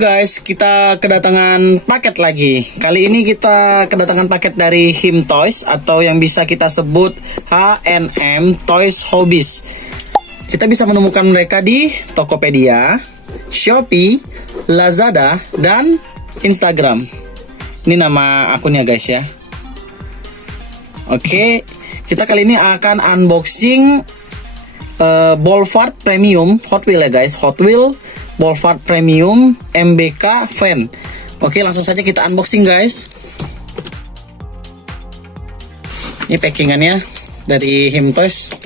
guys, kita kedatangan paket lagi. Kali ini kita kedatangan paket dari Him Toys atau yang bisa kita sebut H&M Toys Hobbies. Kita bisa menemukan mereka di Tokopedia, Shopee, Lazada, dan Instagram. Ini nama akunnya guys ya. Oke, kita kali ini akan unboxing Bolvard Premium Hot Wheel ya guys. Hot Wheel Bolvard Premium MBK Fan. Oke, langsung saja kita unboxing guys. Ini packingannya dari Him Toys.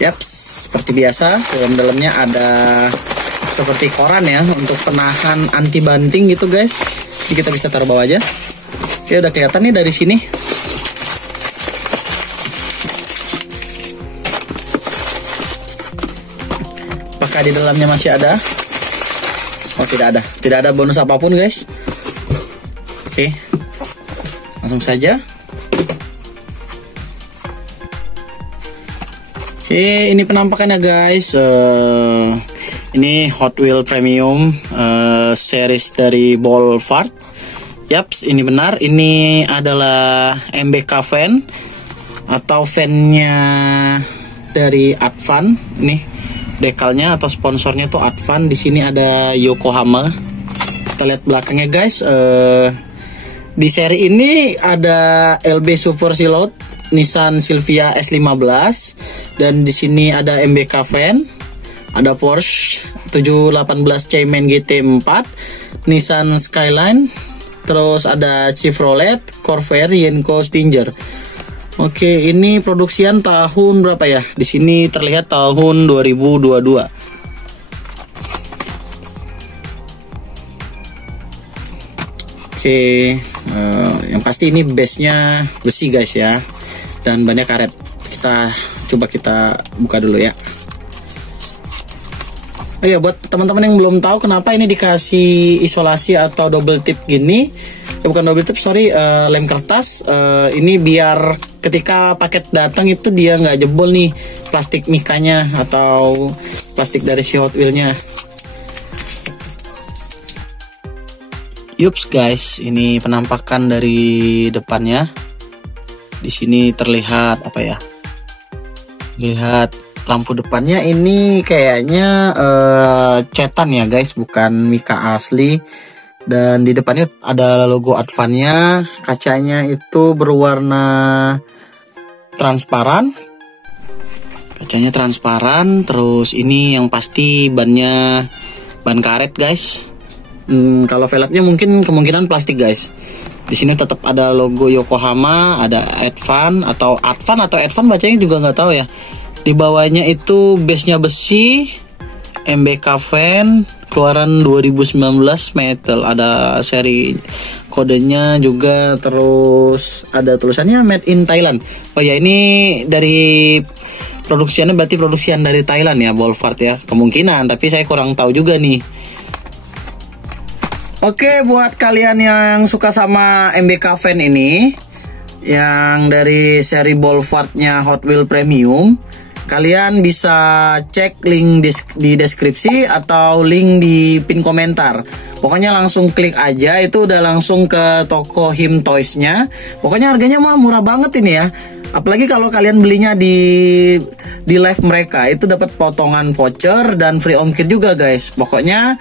Yaps, seperti biasa dalam-dalamnya ada seperti koran ya untuk penahan anti banting gitu guys. Ini kita bisa taruh bawah aja. Oke, udah kelihatan nih dari sini. Apakah di dalamnya masih ada? Oh, tidak ada bonus apapun guys. Oke, langsung saja. Oke, ini penampakannya guys. Ini Hot Wheel Premium series dari Bolvard. Yaps, ini benar. Ini adalah MBK fan atau fannya dari Advan. Nih dekalnya atau sponsornya tuh Advan. Di sini ada Yokohama. Kita lihat belakangnya guys. Di seri ini ada LB Super Silhouette, Nissan Silvia S15, dan di sini ada MBK fan, ada Porsche 718 Cayman GT4, Nissan Skyline, terus ada Chevrolet Corvair Yenko Stinger. Oke, ini produksian tahun berapa ya? Di sini terlihat tahun 2022. Oke, yang pasti ini base-nya besi guys ya, dan bannya karet. Kita buka dulu ya. Oh ya, buat teman-teman yang belum tahu kenapa ini dikasih isolasi atau double tip gini, bukan double tip, sorry, lem kertas. Ini biar ketika paket datang itu dia nggak jebol nih plastik mikanya atau plastik dari si Hot Wheel-nya. Yups guys, ini penampakan dari depannya. Di sini terlihat apa ya? Lihat lampu depannya ini kayaknya cetan ya guys, bukan mika asli. Dan di depannya ada logo Advan-nya. Kacanya itu berwarna transparan. Kacanya transparan. Terus ini yang pasti bannya ban karet guys. Kalau velgnya mungkin kemungkinan plastik guys. Di sini tetap ada logo Yokohama, ada Advan atau Advan bacanya juga nggak tahu ya. Di bawahnya itu base-nya besi, MBK fan, keluaran 2019 metal, ada seri kodenya juga, terus ada tulisannya made in Thailand. Oh ya, ini dari produksiannya berarti produksian dari Thailand ya, Bolvard ya, kemungkinan, tapi saya kurang tahu juga nih. Oke, buat kalian yang suka sama MBK fan ini, yang dari seri Bolvard-nya Hot Wheel Premium, kalian bisa cek link di deskripsi atau link di pin komentar. Pokoknya langsung klik aja, itu udah langsung ke toko Him Toys-nya. Pokoknya harganya mah murah banget ini ya. Apalagi kalau kalian belinya di live mereka, itu dapat potongan voucher dan free ongkir juga guys. Pokoknya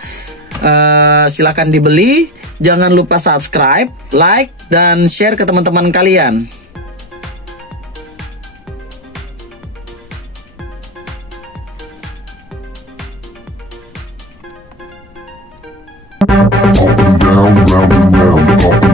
silakan dibeli. Jangan lupa subscribe, like, dan share ke teman-teman kalian. Up and down, round and round, up